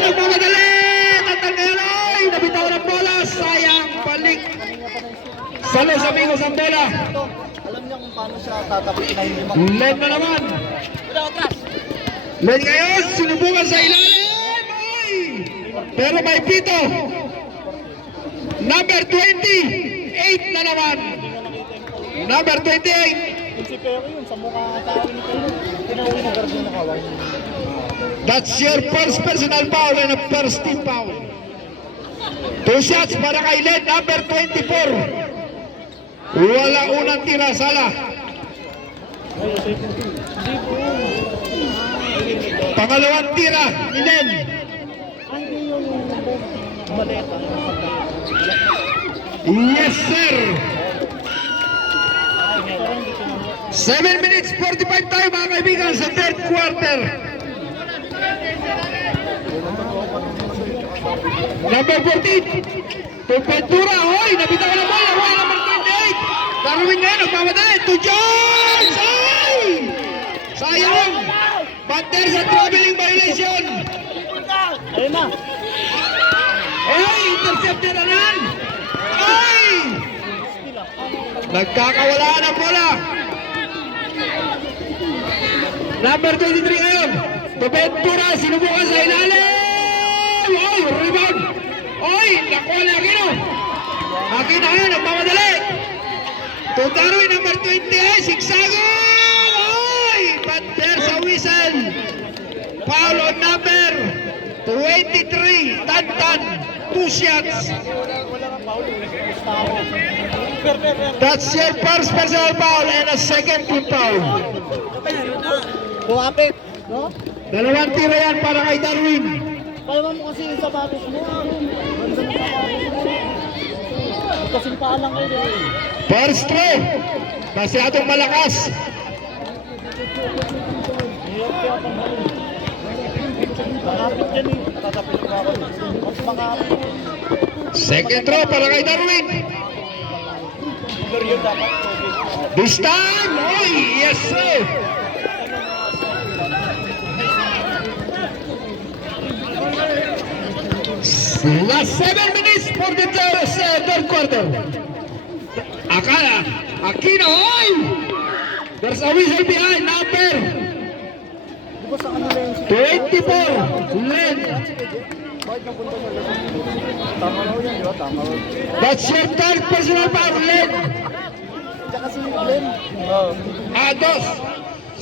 nagmamadali! Tatanggalay! Nabitaw ng bola! Sayang! Balik! Sa Los Amigos ang bola! Alam niya kung paano siya tatapos na yung limang. Len na naman! Len ngayon! Sinubukan sa ilalim! Ay! Pero may pito! Number 28 na naman! Number 28! Si Pero yun, sa mukha tao ni Pero. Tinawin na garbo na kaway. That's your first personal foul and a first team foul. 2 shots para kay Len, number 24. Wala unang tira, sala. Pangalawang tira ni Len. Yes, sir. 7 minutes 45 tayo mga kaibigan sa third quarter. Number 14 to Ventura. Hoy, nabitaw na bola. Wala number 28. Darwin ngayon, nagmamadali. To Jones! Ay! Sayang! Banter sa traveling violation. Ayun na. Ay! Intercepted na yan! Ay! Nagkakawalaan ang bola. Number 23 ngayon. To Ventura, sinubukan sa ilalim. Ay, rebound. Ay, nakuha na Aquino. Aquino ngayon, nagmamadali. To Darwin, number 20, Sigsago. Ay, banter sa whistle. Foul on number 23, Tantan. 2 shots. That's your first personal foul and a second team foul. Kumapit. No? Dalawang tira yan para kay Darwin. Palaman mo kasi yung sapatos mo. Kasing paalang kayo. First throw. Masyadong malakas. Makapit dyan eh. Tatapit mo ako. Mas makapit. Second throw para kay Darwin. Yun dapat. This time, oy, yes sir. Last 7 minutes for the third quarter. Aquino, oy! There's a whistle behind, number Di ba sa kanila yung 24, Len. Bakit napunta niya? Tama raw yan, di ba? Tama raw. That's your third personal foul, Len. Tsaka si Len. Dos.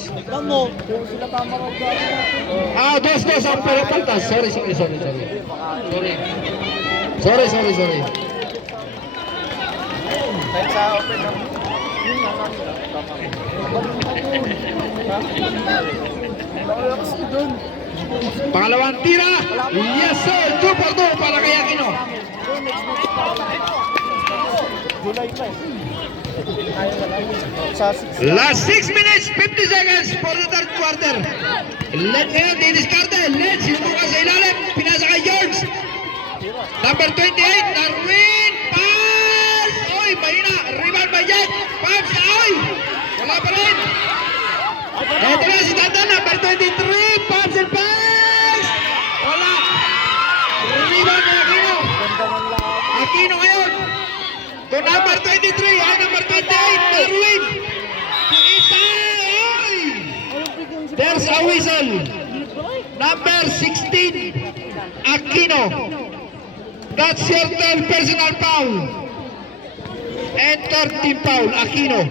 Tignan mo. Kung sila tama raw ba? Dos ang palapaltas. Sorry. Kahit sa open na. Yun nga nga. Tama. Kasi doon. Pangalawang tira. Yes sir. 2 for 2 para kay Aquino. July pa eh. Sa 6. Last 6 minutes, 50 seconds for the third quarter. Len ngayon, didiskarte. Len, sinubukan sa ilalim. Pinasa kay George. Number 28, Darwin. Pass! Oy, mahina. Rebound by Jack. Pass, oy! Wala pa rin. Ito na si Tantan, number 23. Pass and pass! Wala. Rebound by Aquino. Aquino ngayon. To number 23, ay number 28, Darwin. To isa, oy! There's a whistle. Number 16, Aquino. That's your third personal foul. And third team foul, Aquino.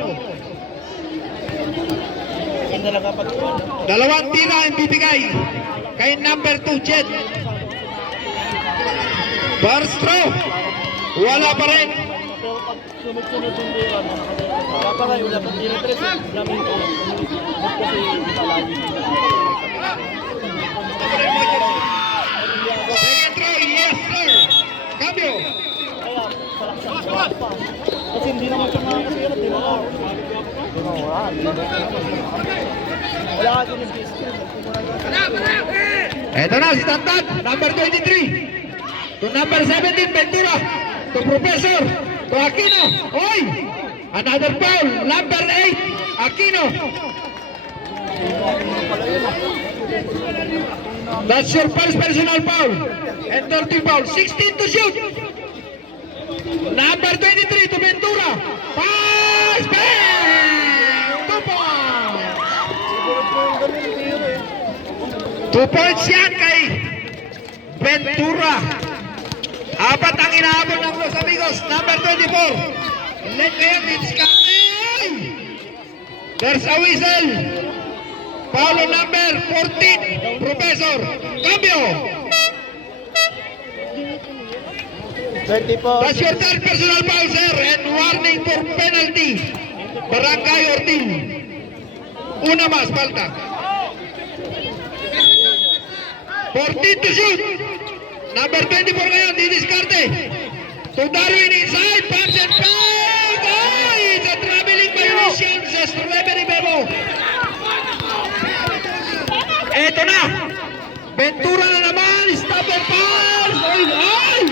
Dalawang tira ang bibigay kay number 2, Jed. First throw. Wala pa rin. Sunod-sunod yung dira mo. Kaya pa kayo, dapat dinitres. Namin ko. Kasi palagi. Second throw, yes sir. Cambio. Kaya, parang pa. Kasi hindi naman siya makakasira. Di ba? Wala ka din yung business. Ito na si Tantan, number 23. To number 17, Ventura. To Professor. To Aquino. Oy! Another foul. Number 8, Aquino. That's your first personal foul. And 13 foul. 16 to shoot. Number 23 to Ventura. Pass! Bang! 2 points. 2 points yan kay Ventura. Apat ang inaabot ng Los Amigos. Number 24. Let ngayon, it's coming. There's a whistle. Foul on number 14. Professor. Cambio. 20 po. That's your third personal foul, sir. And warning for penalty. Barangay Ortil. Una mas, falta. 14 to shoot. Number 24 ngayon, didiskarte. To Darwin inside, pumps and foul. Oh, it's a traveling violation, says referee Bebo. Eto na. Ventura na naman. Stop and foul. Ay!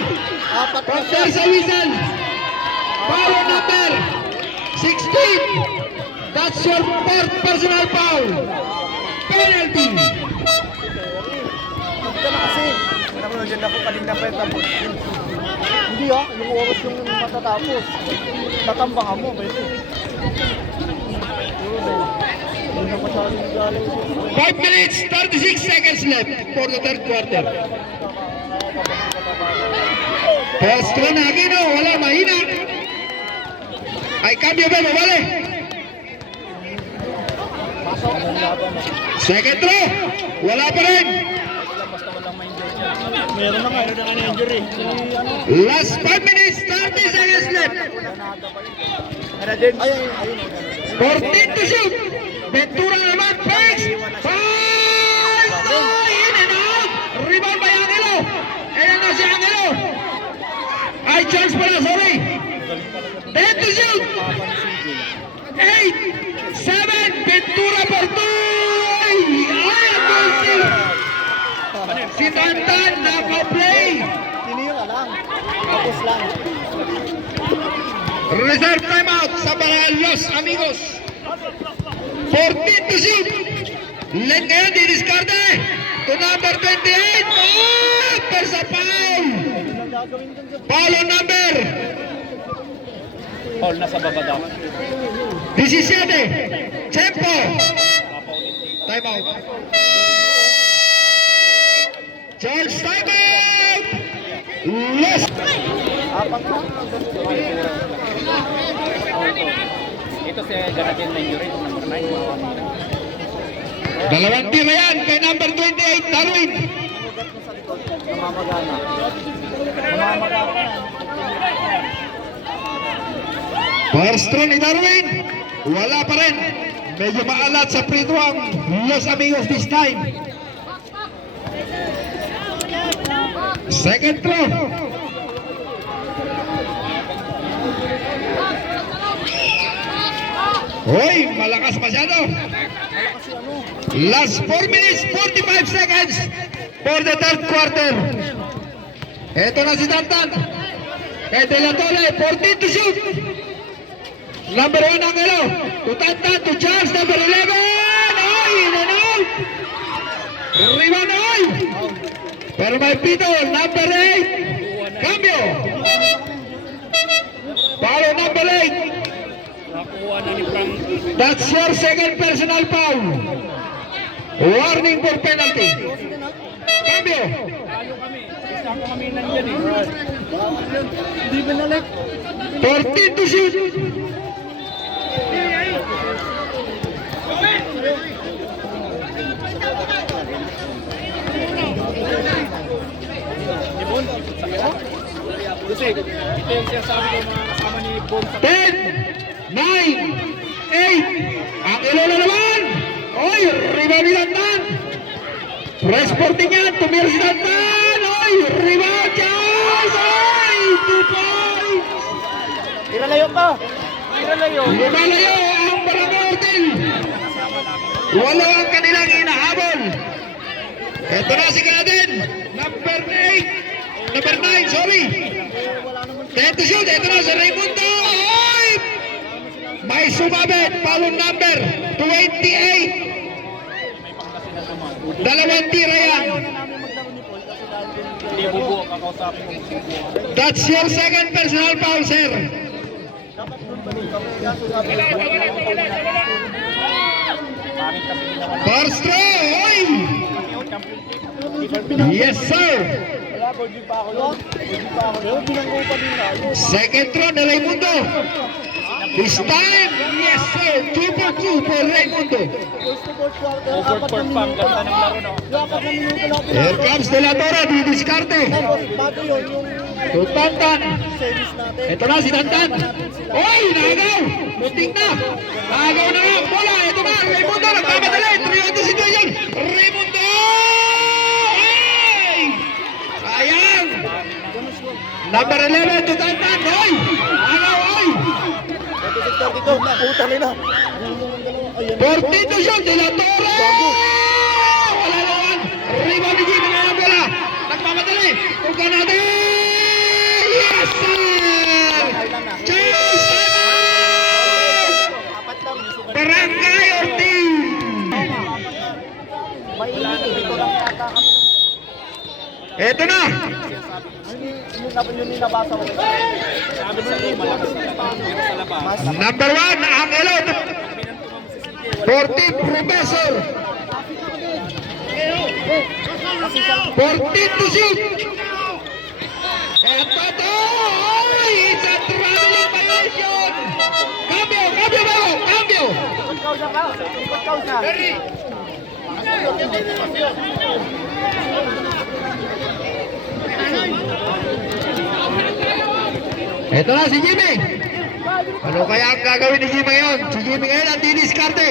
Apat na siya. There's a whistle. Foul on number 16. That's your fourth personal foul. Penalty. Ito na kasi. Naman dyan ako kanina pa yung tapos. Hindi yung oras yung matatapos. Tatambangan mo, pwede. 5 minutes, 36 seconds left for the third quarter. Pastro na Aquino, wala, mahina. Ay, cambio Bebo, vale. Second throw, wala pa rin. Meron na nga injury. Last 5 minutes, 30 seconds left. Ayun. 14 to shoot. Ventura naman, pass. Pass! In and out. Rebound by Angelo. Ayan na si Angelo. Ay, chance pala, sorry. 10 to shoot. 8, 7, Ventura for 2. Ay, ang goal. Si Tantan naka-play. Tinira lang. Tapos lang. Reserve timeout sa Los Amigos. 14 to shoot. Let ngayon, didiscarte. To number 28. Oh, there's a foul. Foul on number Paul nasa baba daw. 17. Tempo. Timeout. Charge timeout. Los. Apat na. Ito si Ganatin na injury. Number 9. Dalawang tira yan kay number 28, Darwin. Namamagana. First throw ni Darwin. Wala pa rin. Medyo maalat sa free throw ang Los Amigos this time. Second throw. Hoy, malakas masyado. Last 4 minutes, 45 seconds for the third quarter. Ito na si Tantan. Kay De La Torre, 14 to shoot. Number 1 Angelo. To Tantan, to Charles, number 11. Ay, in and out. Rebound, ay. Pero may pito, number 8. Cambio. Foul number 8. Nakuha na ni Frank. That's your second personal foul. Warning for penalty. Cambio. Talo kami. Isama kami nandiyan eh. Hindi binalik. 14 to shoot. Ibon. Kasi ito yung sinasabi ko mga kasama ni Ibon sa 10, 9, 8. Ang ilo na naman. Oy, rebound ni Tantan. Press sporting yan. Tumira si Tantan. Oy, rebound chance. Oy, 2 points. Tiralayo pa. Tiralayo. Lumalayo ang Barangay Ortil. Walo ang kanilang inahabol. Ito na si Gaden. Number 8. Number 9, sorry. 10 to shoot. Ito na si Raimundo. Oy! May sumabit. Palong number 28. Dalawang tira yan. Ayaw na namin maglaro ni Paul kasi dahil Hindi bubuo ang kakausapin ko. That's your second personal foul, sir. dapat doon pa rin kami. Kaso sabi ko, Pangit kasi ginawa na. First throw, oy! Yes, sir. wala, Borgi pa ako yun. Borgi pa ako yun. Binanggo pa din na. Second throw na Raimundo. This time, yes, sir. 2 for 2 for Raimundo. First to fourth quarter, Over apat na fourth pa, ang minuto ganda lang. ng laro, no? Yung apat na minuto lang. Here comes De La Torre, didiskarte. Tapos bago yun, yung Tutantan. series natin. Ito na si Tantan. Oy, nagaw. Muntik na. Nagaw na nga. Bola, ito na. Raimundo, nagmamadali. 3-1 situation. Raimundo! Ay! Sayang. Number 11, Tutantan. Oy! Nagaw, oy! Ito si Victor dito. Puta nila. Ayan. 14 to shoot, De La Torre! Wala naman. Rebound ni Jimmy na ang bola. Nagmamadali. Tugan natin. Yes, sir! Charles Simon! Apat lang. Barangay Ortiz! Mainit. Dito lang yata kami. Eto na! Yun yung nabasa ko. Sabi sa loob, malakas na labas. Pero sa labas, Mas Number 1, ang elo. 14, Professor. kasi siya 14 to shoot. Eto to! Oy! It's a traveling violation! Cambio! Cambio bago! Cambio! ikot kaus na ka. Ikot kaus na. Eto na si Jimmy. Ano kaya ang gagawin ni Jimmy ngayon? Si Jimmy ngayon ang didiskarte.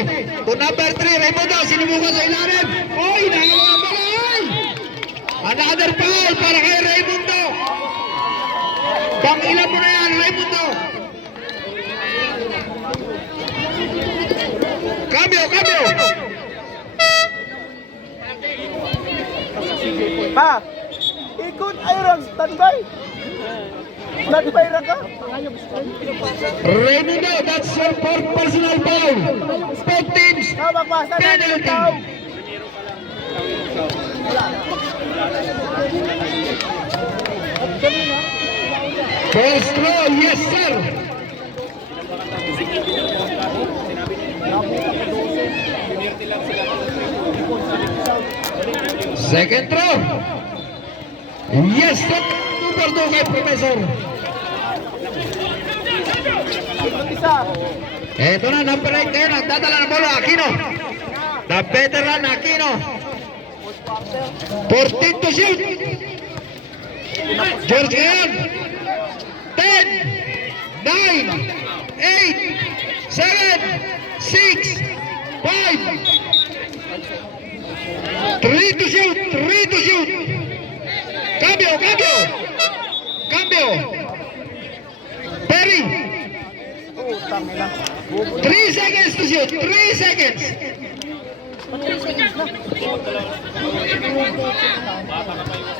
To number 3, Raimundo, sinubukan sa ilalim. Oy, nagawa ang bola, oy! Another foul para kay Raimundo. Pang-ilan mo na yan, Raimundo. Cambio, cambio. Pa! Ikot Iron, standby! Standby na ka? Raimundo, that's your fourth personal foul. Both teams, Mapapasa na penalty. yung tao. First throw, yes sir. Second throw. Yes sir. 2 for 2 kay Professor. Ikot isa. Eto na, number 8 ngayon, nagdadala ng bola, Aquino. The veteran Aquino. 14 to shoot. George ngayon. 10, 9, 8, 7, 6, 5, 3 to shoot, 3 to shoot. Cambio, cambio. Cambio. Perry. Utang nila. 3 seconds to shoot. 3 seconds.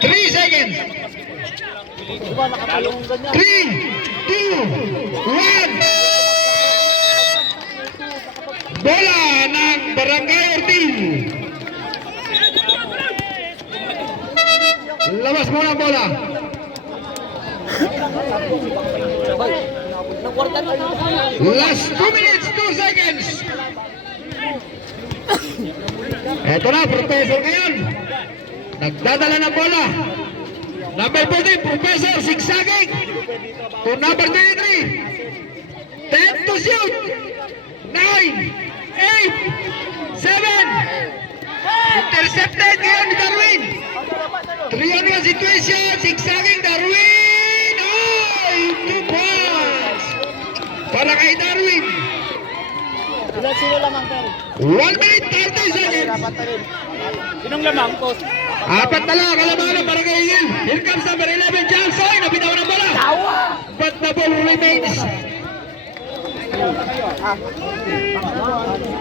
3 seconds. Diba nakatalong ganyan? 3, 2, 1. Bola ng Barangay Ortiz. Labas mo ang bola. Last 2 minutes, 2 seconds. Eto na, Professor ngayon. Nagdadala ng bola. Number 14, Professor, zigzagging. To number 23. 10 to shoot. 9, 8, 7. Intercepted ngayon ni Darwin. 3-on-1 situation. Zigzagging Darwin. Ay, 2 points. Para kay Darwin. Ilan sino lamang pero? 1 minute 30 seconds. Dapat na rin. Sinong lamang, post? Apat na lang, kalamangan para kay Eagle. Here comes number 11, Johnson. Nabitawan ng bola. Tawa! But the ball remains.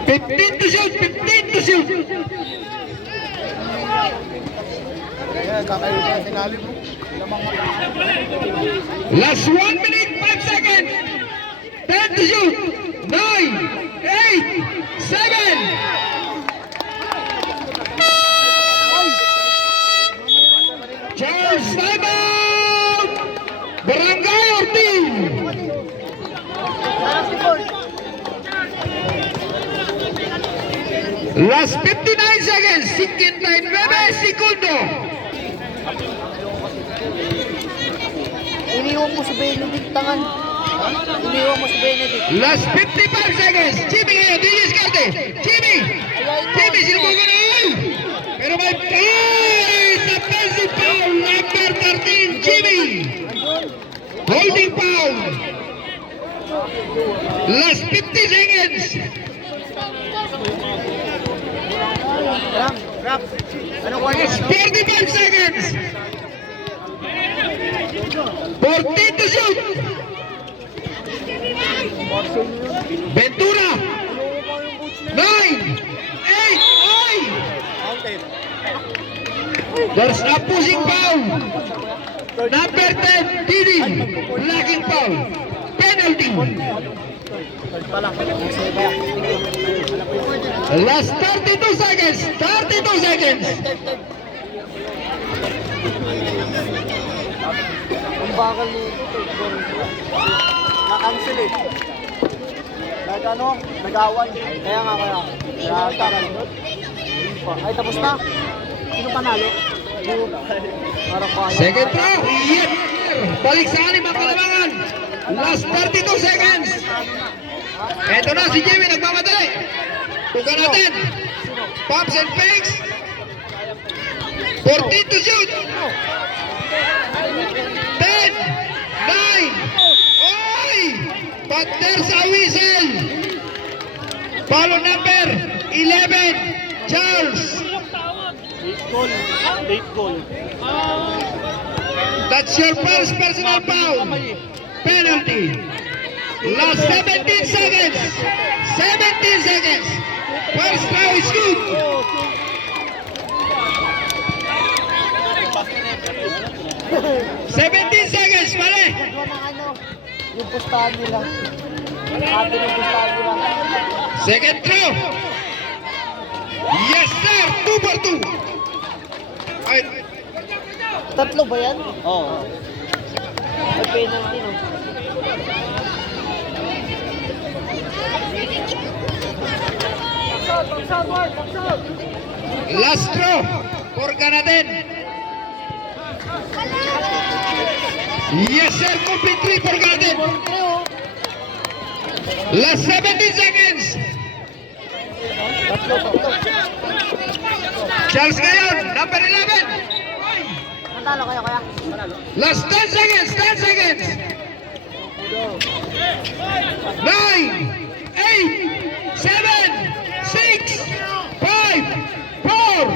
15 to shoot, 15 to shoot. Kakayo na sinali mo. Last 1 minute, 5 seconds. 10 to shoot. 9, 8, 7. Girls, time out! Barangay Ortiz! Last 59 seconds, 59 segundo. Iniwan mo si Benedict, tangan. Iniwan mo si Benedict. Last 55 seconds, Jimmy ngayon, didiskarte. Jimmy, sinubukan na yun. Pero may offensive foul, number 13, Jimmy. Holding foul. Last 50 seconds. Rap. Ano ko Last 45 seconds. 14 to shoot. Ventura. 9, 8, oy! There's a pushing foul. Number 10, Didi. Blocking foul. Penalty. Last 32 seconds. 32 seconds. Ang bakal nito. Na-cancel eh. Nag-away. Kaya nga. Ay, tapos na. Sino panalo? Para pa. Second throw. Yep. Balik sa anim ang kalamangan. Last 32 seconds. Eto na si Jimmy nagmamadali. Tugan natin. Pumps and fakes. 14 to shoot. 10, 9. Oy! But there's a whistle. Follow number 11, Charles. Late goal. That's your first personal foul. Penalty. Last 17 seconds. 17 seconds. First foul is good. Seventeen seconds, mali. Yung pustahan nila. Ate yung pustahan nila. Second throw. Yes, sir. 2 for 2. Ay, Tatlo ba yan? Oo. May penalty, no? last throw. Porka natin. Yes, sir. Complete 3 porka natin. Last 17 seconds. Charles ngayon, number 11. Natalo kayo kaya? Last 10 seconds, 10 seconds. 9, 8, 7, 6, 5, 4,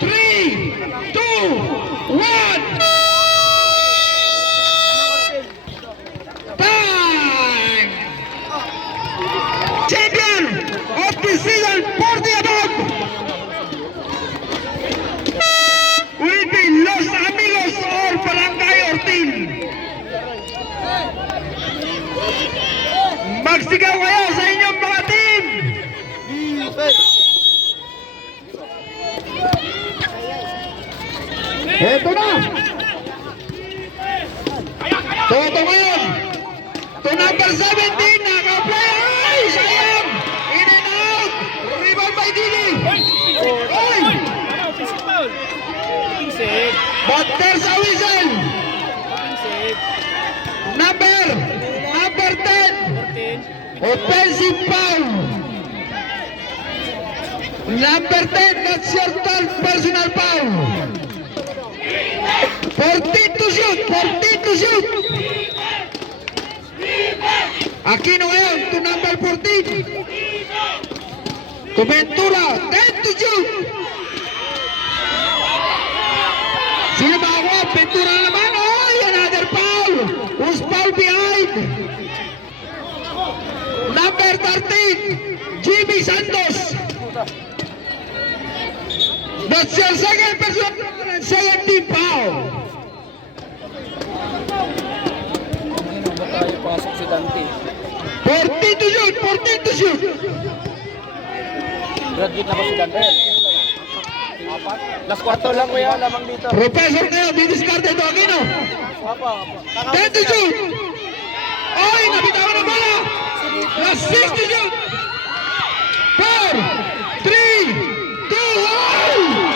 3, 2, 1. Time! Champion of the season for the above will be Los Amigos or Barangay Ortiz. Magsigaw kayo sa inyong mga team! Eto na! Toto ngayon! To number 17, naka-play! Ay! Sayang! In and out! Rebound by Didi! Ay! But there's a whistle! Number 10! Offensive foul! Number 10, that's your third personal foul! 14 to shoot! 14 to shoot! Aquino ngayon to number 14. To Ventura, 10 to shoot! Sino ba ako? Ventura naman! Oh, another foul! Who's foul behind? Number 13, Jimmy Santos. That's your second person and second team foul. Tayo pasok si Dante. 14 to shoot, 14 to shoot. Graduate na ba si Dante? Apat? Last quarter lang kuya, lamang dito. Professor ngayon, didiscarded Apa. 10 to shoot! Oy, nabitawan ang bola! Last 6 to shoot! 4, 3, 2, 1!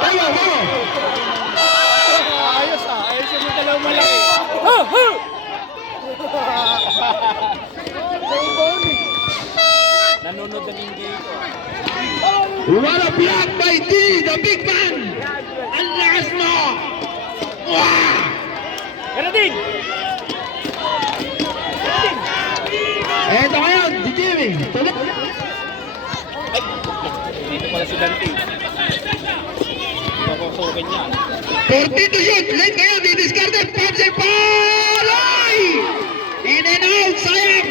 Tayo, tayo! Ayos ah. Ayos yung dalawang malaki. Nanonood na hindi ito. What a block by D, the big man! Ang lakas mo! Wow! Pero din! Eto ngayon, si Jimmy. Tulog. Ay! Dito pala si Dante. Nakusukin niya. 14 to shoot. Late ngayon, di-discarded. Pops and ball! Ay! In and out, sayang!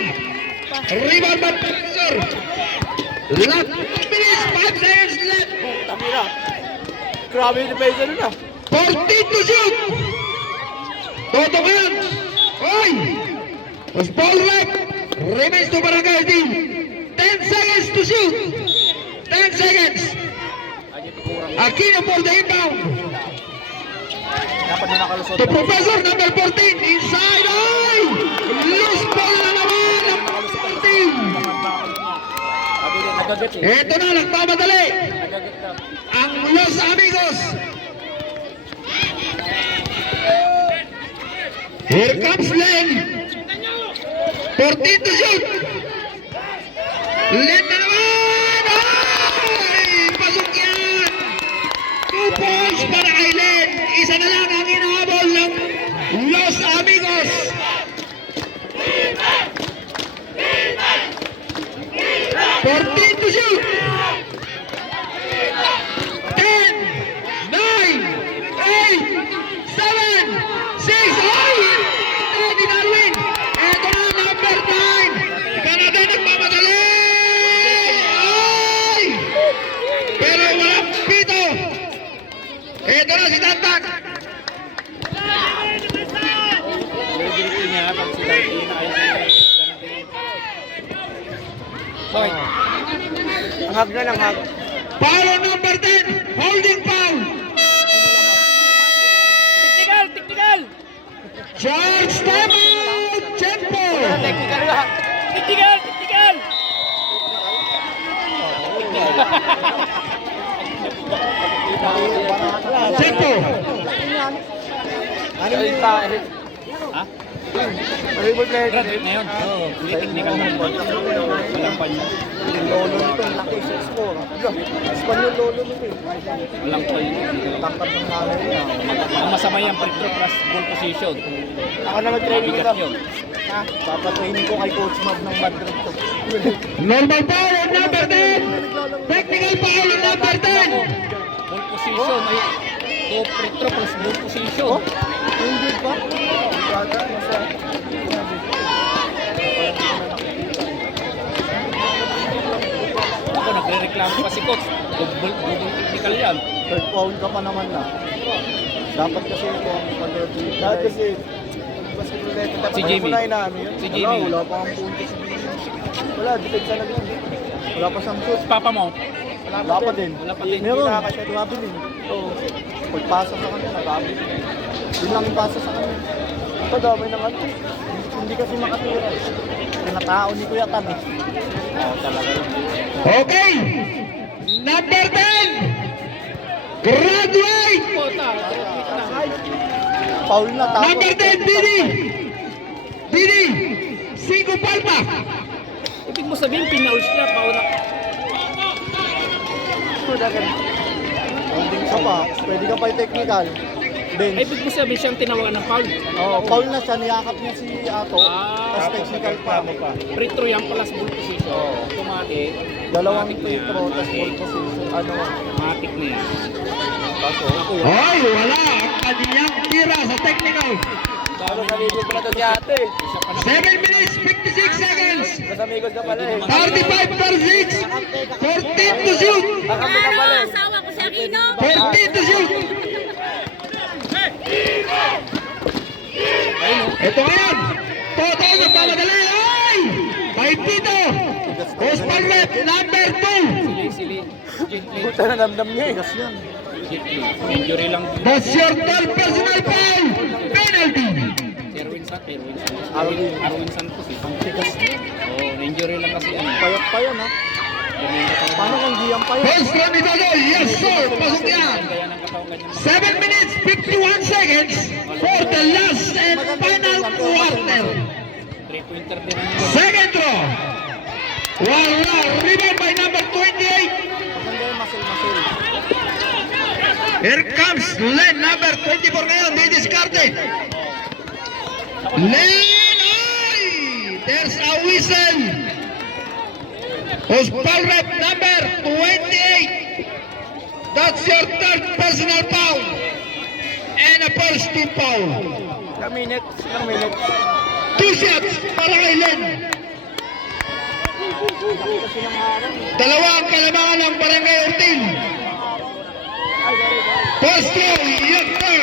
Rebound by Professor. Last minutes, 5 seconds left. Tamira. Grabe yung defensa nun ah. 14 to shoot. Toto ngayon. Oy! Was ball back. Remains to Barangay team. 10 seconds to shoot. 10 seconds. Aquino for the inbound. Dapat na nakalusot. To Professor number 14. Inside. Oy! Loose ball na naman ang team. Nagagat eh. Ito na, nagpamadali. Nagagat na. Ang Los Amigos. Here comes Len. 14 to shoot. Len na naman. Ay, pasok yan. 2 points para kay Len. Isa na lang ang inahabol ng Los Amigos. 14 to shoot. 10, 9, 8, 7, 6. Ay! Hindi Darwin. Ito na, number 9. Ikaw na din, nagmamadali. Ay! Pero walang pito. Ito na si Tantak. Nagigiliti niya pag si Dante na ayaw siya. Bakit? Ang hag na lang hag. Foul on number 10. Holding foul. Technical! Technical! Charge time out. Tempo. Technical nga. Technical! Technical! Tempo. Ano yung tayo? Ha? Volleyball player. Graduate na yun. Oo. Hindi technical na yun. Walang pan. Yung lolo nito, ang laki sa score. Espanyol lolo nito eh. Walang pan. Tangkad ng nanay niya. Ang masama yan, free throw plus ball position. Ako na mag-training Mabigat nito. yun. Ha? Papatraining ko kay Coach Mad ng Madrid to. Normal foul on number 10. Technical foul on number 10. Ball position. Ay, to free throw plus ball position. Hindi ba? Brother, nasa... Ako, nagre-reklamo pa si coach. Double technical yan. Third foul ka pa naman na. Dapat kasi ito ang pag-review. Dapat kasi... Si Jimmy. Si Jimmy. Wala pa ang punto si Jimmy. Wala, depensa na yun. Wala pa siyang shoot. Papa mo. Wala pa din. Wala pa din. Meron. Grabe din. Oo. Pagpasa sa kanya, nagabi. Yun lang yung pasa sa kanya. Ito damay ng ano. Hindi kasi makatira. Pinatao ni Kuya Tan eh. Oo, talaga yun. Okay. Number 10. Graduate. Kota. Foul na tao. Number 10, Didi. Didi. 5 palpa. Ibig mo sabihin, pinaul siya. Pauna. Holding ka pa. Pwede ka pa yung technical. Ay, Bench. ibig mo sabihin siyang tinawagan ng foul. Oo, foul na siya. Niyakap niya si Ato. Ah, Tapos technical pa. Free throw yan plus ball position. Automatic. Dalawang Automatic na free yan. throw. Tapos ball position. Ano. Automatic na yan. Kaso. Ay, wala. Ang kanyang tira sa technical. Ano nalibig pa na to si ate? 7 minutes, 56 seconds. Kasamigod ka pala eh. 35 for 6. 14 to shoot. Kakami ka pala eh. Asawa ko si Aquino. 14 to shoot. Ito ngayon. Toto nagpamadali. Ay! Kay Tito. Osman Rep, number 2. Sili. Gently. Puta na damdam niya eh. Gas yan. Injury lang. That's your third personal foul. Penalty. Erwin Santos. Arwin. Arwin Santos eh. Ang tigas niya. Oo, injury lang kasi yan. Payat pa yan ha. Ganyan yung katawan. Paano kung di yan payat? First run ni Dodo. Yes sir. Pasok yan. Kaya ng katawan ganyan. 7 minutes 51 seconds for the last and final quarter. 3-pointer din ang Second throw. Wala. Rebound by number 28. Maganda yung masil-masil. Here comes Len, number 24 ngayon. May diskarte. Len! Ay! There's a whistle. Who's foul rep number 28. That's your third personal foul. And a first team foul. Ilang minutes? Ilang minutes? 2 shots para kay Len. Kasi ng harang. Dalawa ang kalamangan ng Barangay Ortil. Ay, very. First throw, yes sir.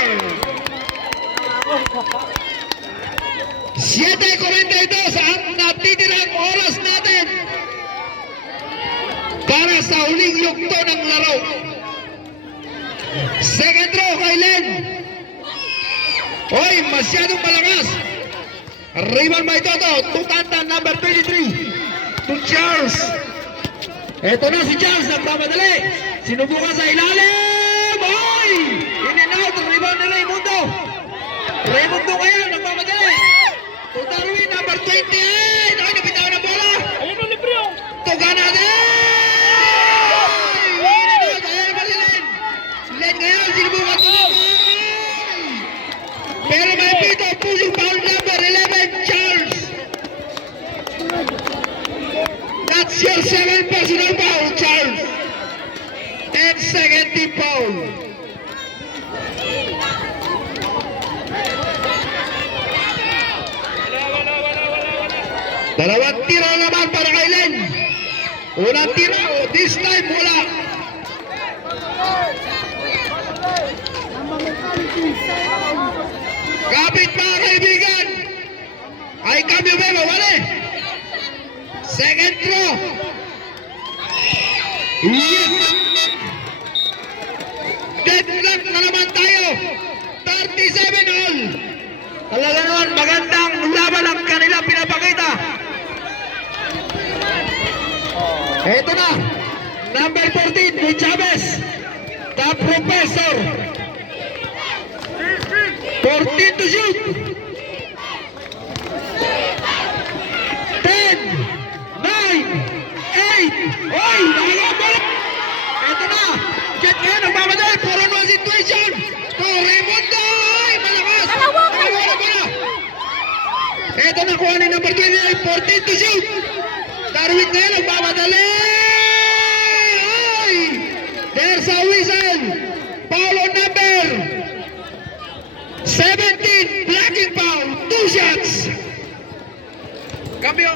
7:42 ang natitirang oras natin para sa huling yugto ng laro. Second throw kay Len. Hoy, masyadong malakas. Rebound by Toto. Tukanta number 23. To Charles. Eto na si Charles. Nagmamadali. Sinubukan sa ilalim. Hoy! In and out. Rebound ni Raymundo. Raymundo ngayon. Nagmamadali. To Darwin number 28. Ay, napitawan ng bola. Ayun o, libre o. Tugana din! In and out. Ayan ba si Len? Si Len ngayon. Sinubukan to. Pero may pito. Pushing foul number 11. Charles. That's your 7th personal foul, Charles. And second team foul. Dalawang tira naman para kay Len. Unang tira, this time wala. Kapit mga kaibigan. Ay kami ba mawali? Second throw. Yes. Deadlock na naman tayo. 37 all. Talaga naman magandang laban ang kanila pinapakita. Ito na. Number 14, Luis Chavez. The Professor. 14 to shoot. 10, 9, 8. Oy, nakakabala. Ito na. Jet ngayon, nagmamadali. 4-on-1 situation. To Raymundo. Ay, malakas. Wala pala. Ito na kuha ni number 28. 14 to shoot. Darwin ngayon, nagmamadali. Ay, there's a whistle. Foul on number 17. Blocking foul. 2 shots. Cambio.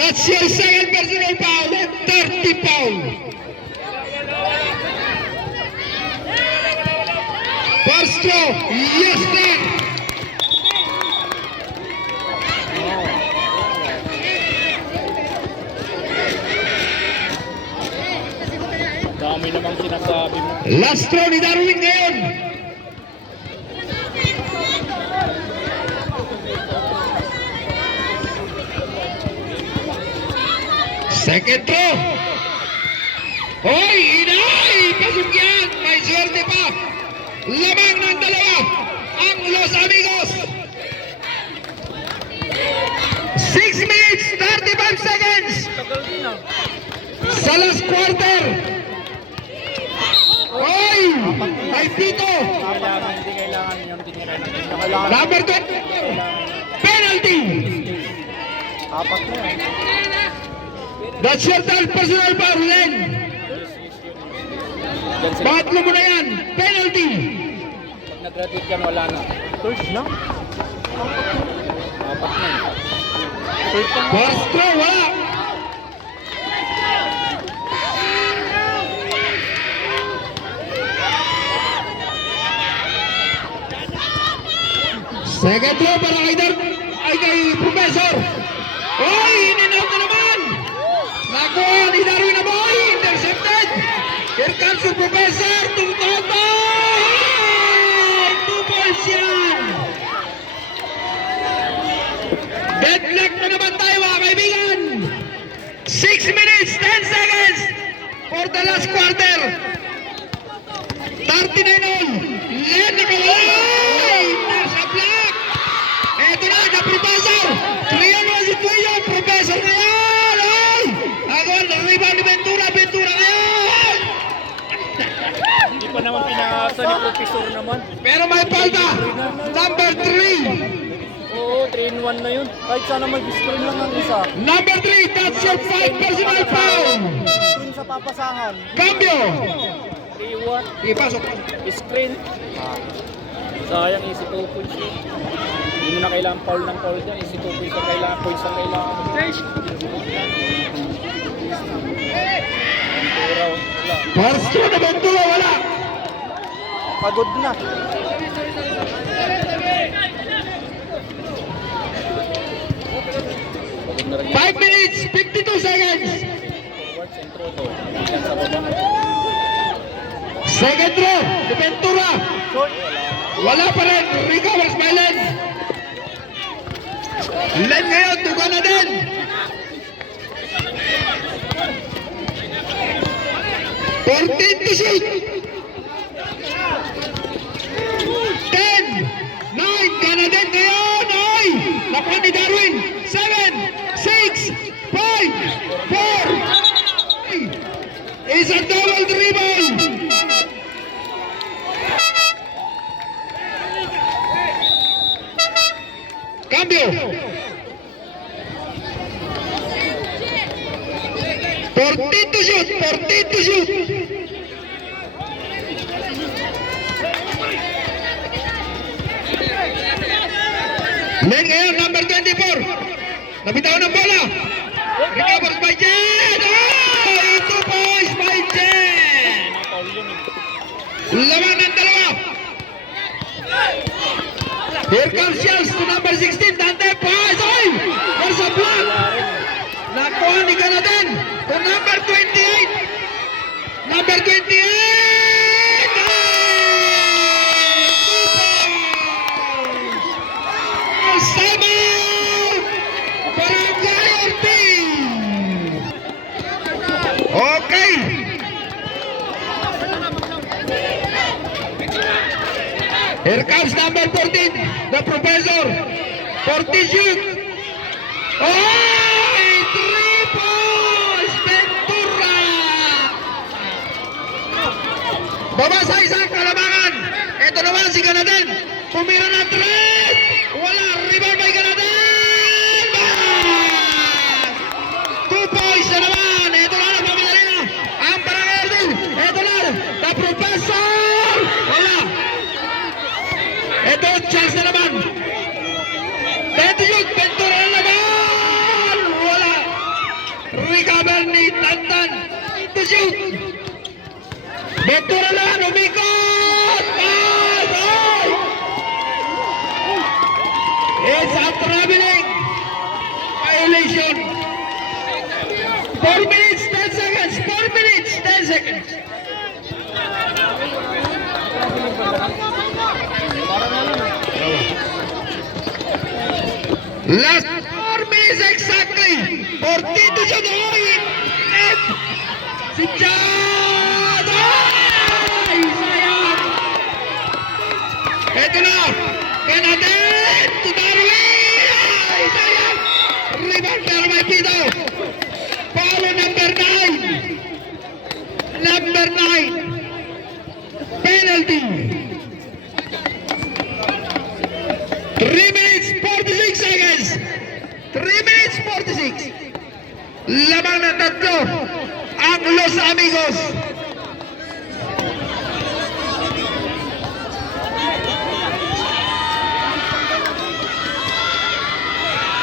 That's your second personal foul and 30 foul. First throw, yes sir. Dami namang sinasabi mo. Last throw ni Darwin ngayon. Second throw. Hoy, inay! Pasok yan! May swerte pa! Lamang ng dalawa ang Los Amigos! 6 minutes, 35 seconds! Sa last quarter! Hoy! May pito! Hindi kailangan yung tinira natin. Kailangan Number 2! Penalty! apat na yan. That's your third personal foul, Len! Diyan sila. Pangatlo mo na yan! Penalty! Pag nag-graduate ka, wala na. Third na? Apat na eh. Third pa. First throw, wala! Second throw para kay kay Professor! Oy! In and out na naman! Nakuha ni Darwin na boy! Intercept last quarter. 39 all. Len nakawala. Nasa block. Ito na, the professor. 3-1 situation. Professor na yan. Ay! Agad, rebound ni Ventura. Ventura ngayon. Hindi pa naman pinakasa ni Professor naman. Pero may falta. Number 3. Oo, 3-1 na yun. Kahit sana mag-screen lang ang isa. Number 3, that's your 5 personal foul. Screen sa papasangan. Cambio. 3-1. Ipasok. Screen. Sayang, easy 2 points yun. Hindi mo na kailangan foul ng foul dyan. Easy 2 points ang kailangan. Points ang kailangan. Ventura, wala. First throw na Ventura, wala. Pagod na. Pagod na rin 5 minutes, 52 seconds. forward, centro to. Yan sa baba. Second throw, ni Ventura. Short. Wala pa rin. Recovers by Len. Len ngayon, tuga na din. Fourteen to shoot. 10, 9, gana din ngayon. Ay! Nakuha ni Darwin. 7, 6, 5, 4. Is a double rebound. Cambio. 14 to shoot, 14 to shoot. Len ngayon, number 24. Nabitaw ng bola. Recovers by Jen. Oh! 2 points by Jen. Foul yun eh. Laban ng dalawa. Here comes Shells to number 16. Dante pass. Ay! There's a block. Nakuha ni Ganaden to number 28. Number 28. Sama Barangay Ortiz. Okay. Here comes number 14, the professor. 40 shoot. Oh! 3 points! Ventura! Baba sa isang kalabangan. Ito naman si Ganaden. Pumira na 3. Wala. Rebound by Ganaden. 2 points na naman. Ito na. Pamilari na. Ang Barangay Ortiz. Ito na. The professor. Wala. Ito, chance na naman. 20 shoot, Ventura na naman. Wala. Recover ni Tantan. To shoot. Ventura na, umikot. Pass! Ay! It's a traveling violation. 4 minutes, 10 seconds. 4 minutes, 10 seconds. Last 4 minutes exactly. 14 to shoot. Net. Si Chad. Ay, sayang. Ito na. Ganaden to Darwin. Ay, sayang. Rebound pero may pito. Follow number 9. Number 9. Penalty. 3 minutes 46 seconds. 3 minutes 46. Lamang na tatlo ang Los Amigos.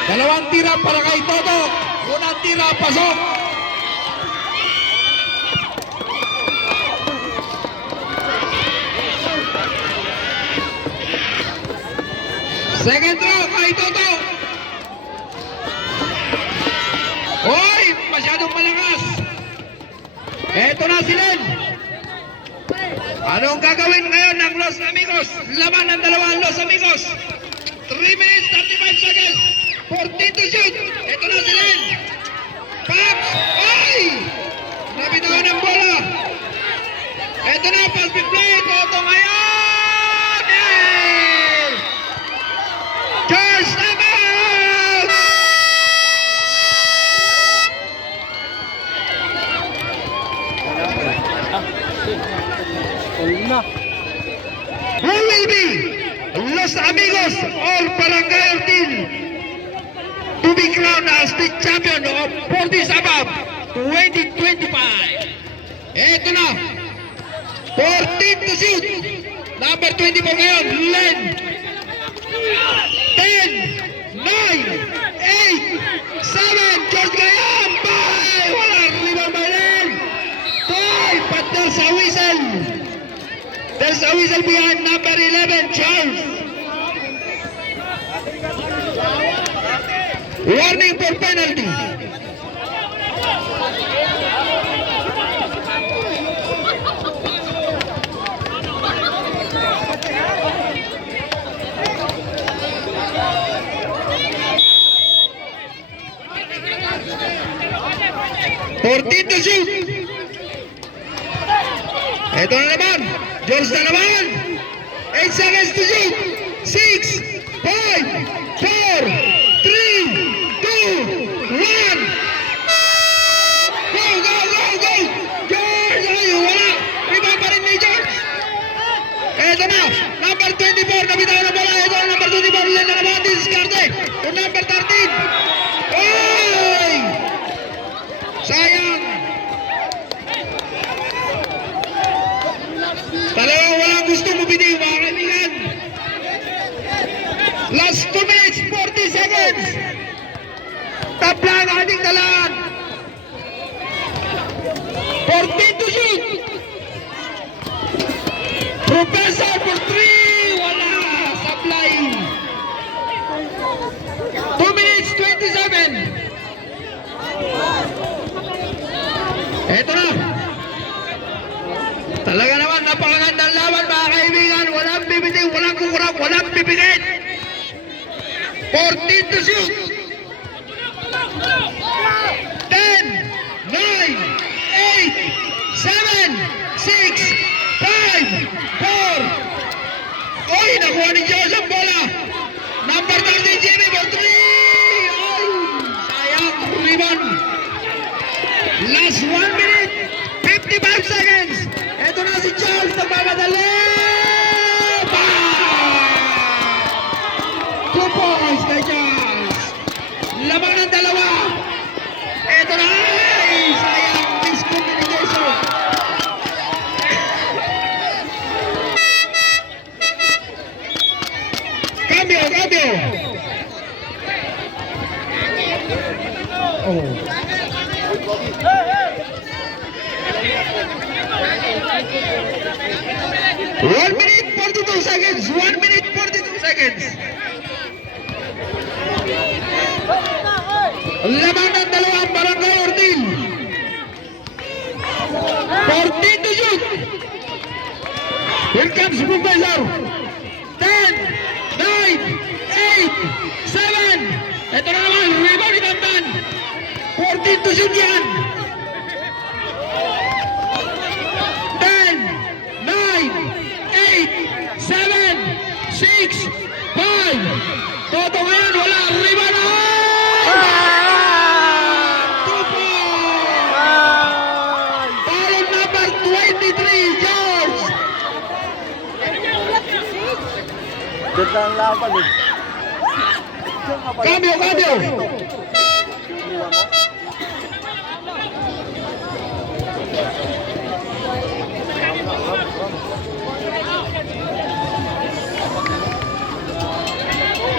Dalawang tira para kay Toto. Unang tira pasok. Second throw kay Toto. Hoy, masyadong malakas. Eto na si Len. Anong gagawin ngayon ng Los Amigos? Laban ng dalawang Los Amigos. 3 minutes 35 seconds. 14 to shoot. Eto na si Len. Paps! Ay! Nabitawan ng bola. Ayun na. Who will be Los Amigos or Barangay Ortil to be crowned as the champion of Fortis Above 2025? Eto na. 14 to shoot. Number 24 ngayon, Len. 10, 9, 8, 7, George Gayam. Bye! Walang rebound by Len. 5, but there's a whistle. There's a whistle behind number 11, Charles. Warning for penalty. Fourteen to shoot. Ito na naman. George na naman. 8 seconds to shoot. 6, 5, 4, 3, 2, 1. Go, go, go, go. George, ay, wala. Iba pa rin ni George. Ito na. Number 24, nabitaw na bola. Ito ang number 24. Yan na naman. Diskarte. Yung number 13. Oy! Sayang. Talagang walang gusto mo biniw, mga kaibigan. Last 2 minutes, 40 seconds. Tapla ang ating dalaan. 14 to shoot. Professor for 3. Wala. Supply. 2 minutes, 27. Eto na. Talaga naman, napakagandang laban, mga kaibigan. Walang bibiting, walang kukurap, walang bibigit. 14 to shoot. 10, 9, 8, 7, 6, 5, 4. Oy, nakuha ni Diyos ang bola. Number 13, Jimmy for 3. Ay, sayang, rebound. Last 1 minute, 55 seconds. Ito na si Charles na mamadali. 2 points kay Charles. Lamang ng dalawa. Ito na. Ay, sayang miscommunication. Cambio, cambio. Oh. 1 minute 42 seconds. 1 minute 42 seconds. Lamang ng dalawang Barangay Ortil. 14 to shoot. Here comes Professor. 10, 9, 8, 7. Ito na naman. Rebound ni Tantan. 14 to shoot yan. 10, 9, 8, 7, 6, 5. Toto ngayon, wala. Rebound. 2 points. Foul number 23, George. Ganda ang laban eh. Cambio, cambio.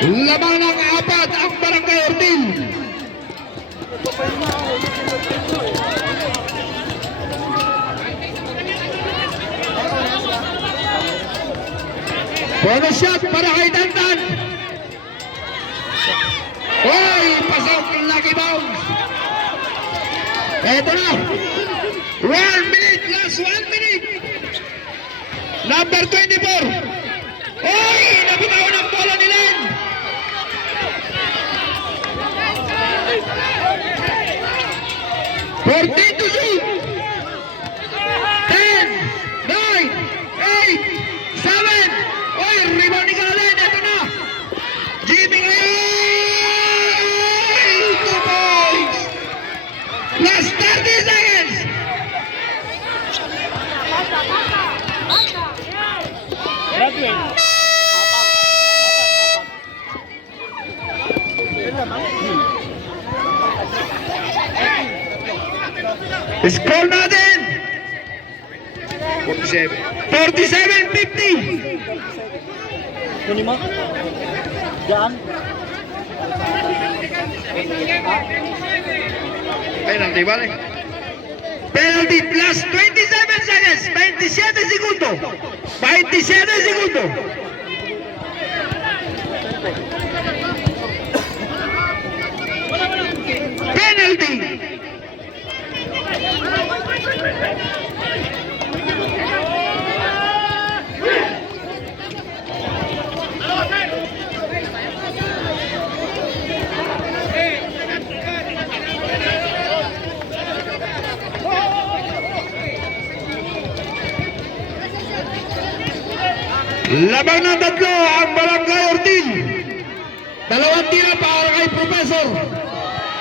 Lamang ng 4 ang Barangay Ortil. Bonus shot para kay Tantan. Oy, pasok, lucky bounce. Eto na. 1 minute, last 1 minute. Number 24. Oy, nabitawan ang bola ni Len. 14 to shoot. 10, 9, 8, 7. Oy, rebound ni Galen. Ito na. Jimmy ngayon. 2 points. Last 30 seconds. Score natin. 47. 47-50. Kunin mo? Diyan. Penalty, vale. Penalty plus 27 seconds. 27 segundos. 27 segundos. Penalty. Labang ng tatlo ang Barangay Ortil. Dalawang tira para kay Professor.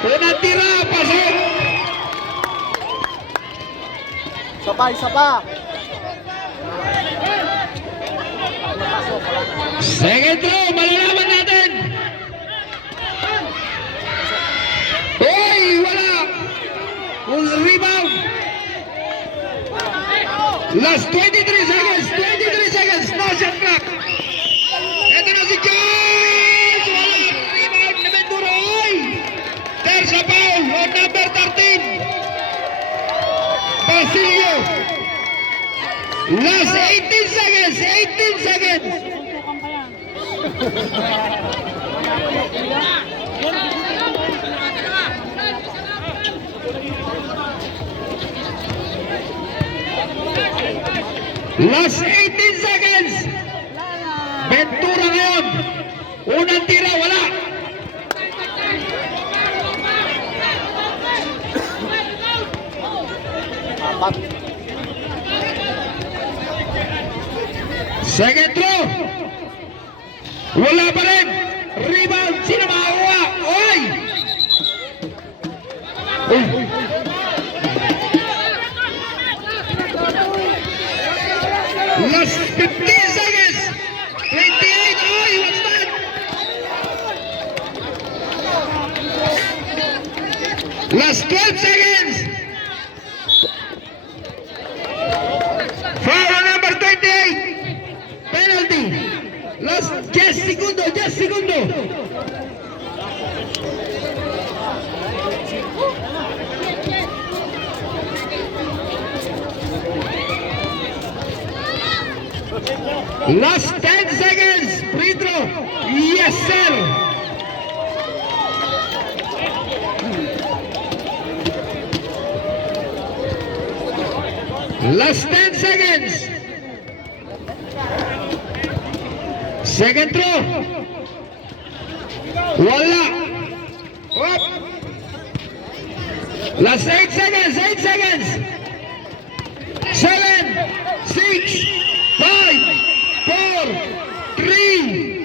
Unang tira, pasok. Isa pa. Second throw, malalaman natin. Hoy, wala. Full rebound. Last 23 seconds, 23 seconds, no shot clock. Ito na si Jones. Wala. Rebound na Ventura. Hoy. There's a foul on number 13. Basilio. Last 18 seconds, 18 seconds. Last 18 seconds. Ventura ngayon. Unang tira, wala. Apat. Second throw. Wala pa rin. Rebound. Sino makakuha? Oy! Uy! Last 15 seconds. 28. Oy! What's that? Last 12 seconds. Foul on number 28. Penalty. Last 10 segundo, 10 segundo. Last 10 seconds. Free throw. Yes, sir. Last 10 seconds. Second throw. Wala. Up. Last 8 seconds. 8 seconds. 7, 6, 5, 4, 3,